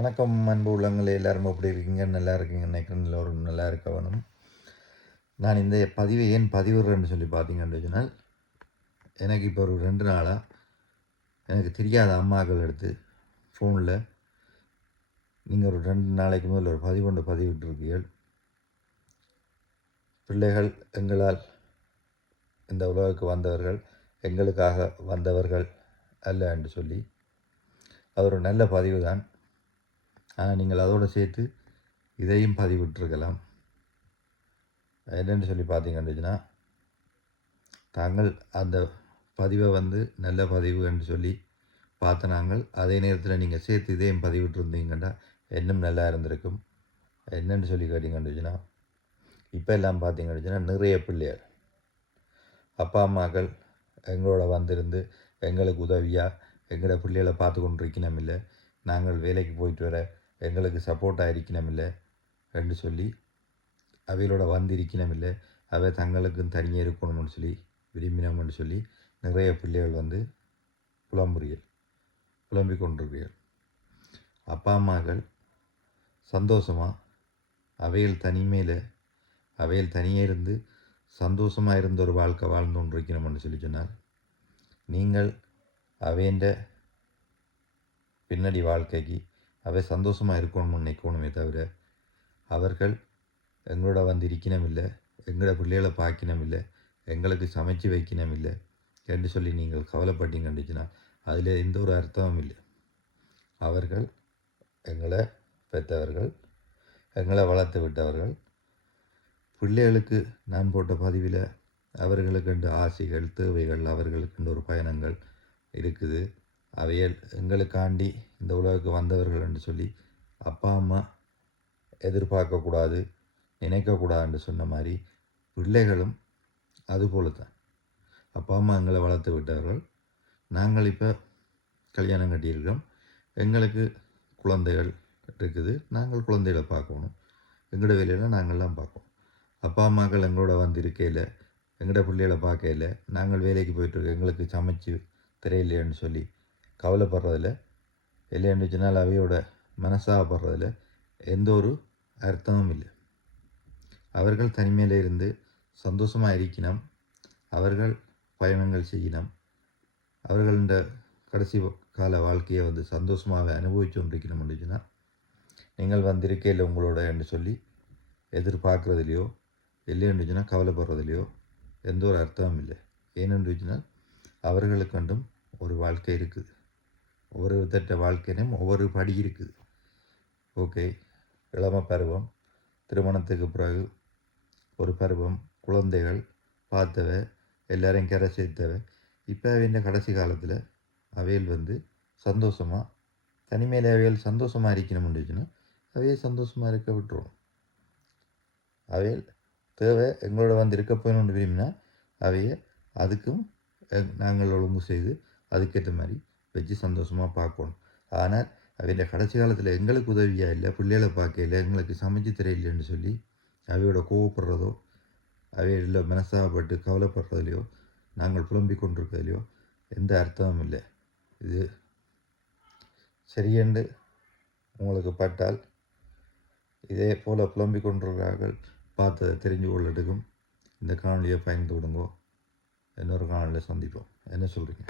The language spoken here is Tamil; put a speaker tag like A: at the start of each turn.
A: வணக்கம் அன்பு உள்ளங்களே. எல்லோரும் எப்படி இருக்கீங்க? நல்லா இருக்கீங்க நினைக்கிறேன். எல்லோரும் நல்லா இருக்க வேணும். நான் இந்த பதிவை ஏன் பதிவிடுறேன்னு சொல்லி பார்த்தீங்கன்னு சொன்னால் எனக்கு இப்போ ஒரு ரெண்டு நாளாக எனக்கு தெரியாத அம்மாக்கள் எடுத்து ஃபோனில் நீங்கள் ஒரு ரெண்டு நாளைக்கு முதல்ல ஒரு பதிவு கொண்டு பதிவிட்டுருக்கீர்கள். பிள்ளைகள் எங்களால் இந்த உலகுக்கு வந்தவர்கள் எங்களுக்காக வந்தவர்கள் அல்ல என்று சொல்லி அது ஒரு நல்ல பதிவு தான் ஆனால் நீங்கள் அதோடு சேர்த்து இதையும் பதிவிட்டிருக்கலாம். என்னென்னு சொல்லி பார்த்தீங்கன்னா தாங்கள் அந்த பதிவை வந்து நல்ல பதிவு என்று சொல்லி பார்த்த நாங்கள் அதே நேரத்தில் நீங்கள் சேர்த்து இதையும் பதிவிட்டுருந்தீங்கன்னா இன்னும் நல்லா இருந்திருக்கும். என்னென்னு சொல்லி கேட்டிங்கன்னு இப்போ எல்லாம் பார்த்தீங்கன்னு நிறைய பிள்ளைகள் அப்பா அம்மாக்கள் எங்களோட வந்திருந்து எங்களுக்கு உதவியாக எங்களோட பிள்ளைகளை பார்த்து கொண்டிருக்கணும் இல்லை நாங்கள் வேலைக்கு போயிட்டு வர எங்களுக்கு சப்போர்ட்டாக இருக்கணுமில்லை என்று சொல்லி அவைகளோட வந்திருக்கணுமில்ல அவை தங்களுக்கும் தனியாக இருக்கணும்னு சொல்லி விரும்பினோம்னு சொல்லி நிறைய பிள்ளைகள் வந்து புலம்புறியல் புலம்பிக் கொண்டிருக்கிறீர்கள். அப்பா அம்மாக்கள் சந்தோஷமாக அவையில் தனிமையில் அவையில் தனியே இருந்து சந்தோஷமாக இருந்த ஒரு வாழ்க்கை வாழ்ந்து கொண்டிருக்கணும்னு சொல்லி சொன்னார் நீங்கள் அவையண்ட பின்னடி வாழ்க்கைக்கு அவை சந்தோஷமாக இருக்கணும்னு நினைக்கணுமே தவிர அவர்கள் எங்களோட வந்து இல்லை எங்களோட பிள்ளைகளை பார்க்கணும் இல்லை எங்களுக்கு சமைச்சு வைக்கணும் இல்லை என்று சொல்லி நீங்கள் கவலைப்பட்டீங்கன்னுச்சுன்னா அதில் எந்த ஒரு அர்த்தமும் இல்லை. அவர்கள் எங்களை பெற்றவர்கள் எங்களை வளர்த்து விட்டவர்கள். பிள்ளைகளுக்கு நான் போட்ட பதிவில் அவர்களுக்கு ஆசைகள் தேவைகள் அவர்களுக்கு ஒரு பயணங்கள் இருக்குது. அவையல் எங்களுக்காண்டி இந்த உலகுக்கு வந்தவர்கள் என்று சொல்லி அப்பா அம்மா எதிர்பார்க்கக்கூடாது நினைக்கக்கூடாதுன்னு சொன்ன மாதிரி பிள்ளைகளும் அதுபோல தான் அப்பா அம்மா எங்களை வளர்த்து விட்டார்கள். நாங்கள் இப்போ கல்யாணம் கட்டியிருக்கோம் எங்களுக்கு குழந்தைகள் இருக்குது. நாங்கள் குழந்தைகளை பார்க்கணும். எங்களோட வேலையில் நாங்கள்லாம் பார்ப்போம் அப்பா அம்மாக்கள் எங்களோட வந்து இருக்கையில் எங்களோட பிள்ளைகளை பார்க்கையில் நாங்கள் வேலைக்கு போயிட்டுருக்கோம் எங்களுக்கு சமைச்சு தெரியலையேன்னு சொல்லி கவலைப்படுறதில்ல. இல்லைன்னு சொன்னால் அவையோட மனசாகப்படுறதில் எந்த ஒரு அர்த்தமும் இல்லை. அவர்கள் தனிமையில் இருந்து சந்தோஷமாக இருக்கணும் அவர்கள் பயணங்கள் செய்யணும் அவர்களின் கடைசி கால வாழ்க்கையை வந்து சந்தோஷமாக அனுபவித்து கொண்டிருக்கணும் சொன்னால் நீங்கள் வந்திருக்கையில் உங்களோட என்று சொல்லி எதிர்பார்க்குறதுலையோ இல்லைன்னு சொன்னால் கவலைப்படுறதுலையோ எந்த ஒரு அர்த்தமும் இல்லை. ஏனென்று சொன்னால் அவர்களுக்கு கண்டும் ஒரு வாழ்க்கை இருக்குது. ஒவ்வொரு தட்ட வாழ்க்கையிலும் ஒவ்வொரு படி இருக்குது. ஓகே இளம பருவம் திருமணத்துக்கு பிறகு ஒரு பருவம் குழந்தைகள் பார்த்தவ எல்லாரையும் கரை சேர்த்தவ. இப்போ அவன் கடைசி காலத்தில் அவையில் வந்து சந்தோஷமாக தனிமையில் அவையில் சந்தோஷமாக இருக்கணும் இருந்துச்சுன்னா அவையே சந்தோஷமாக இருக்க விட்டுருவோம் அவையில் தேவை எங்களோட வந்து இருக்க போயணும்னு விரும்பினா அவையை அதுக்கும் நாங்கள் ஒழுங்கு செய்து அதுக்கேற்ற மாதிரி வச்சு சந்தோஷமாக பார்க்கணும். ஆனால் அவையோட கடைசி காலத்தில் எங்களுக்கு உதவியாக இல்லை பிள்ளைகளை பார்க்கல எங்களுக்கு சமைச்சு தெரியலன்னு சொல்லி அவையோட கோவப்படுறதோ அவையில் மனசாகப்பட்டு கவலைப்படுறதுலையோ நாங்கள் புலம்பிக் கொண்டிருக்கிறதுலையோ எந்த அர்த்தமும் இல்லை. இது சரியென்று உங்களுக்கு பட்டால் இதே போல் புலம்பிக் கொண்டிருக்கிறார்கள் பார்த்ததை தெரிஞ்சு கொள்ளட்டுக்கும். இந்த காணொலியை பயந்து விடுங்கோ. இன்னொரு காணொலியில் சந்திப்போம். என்ன சொல்கிறீங்க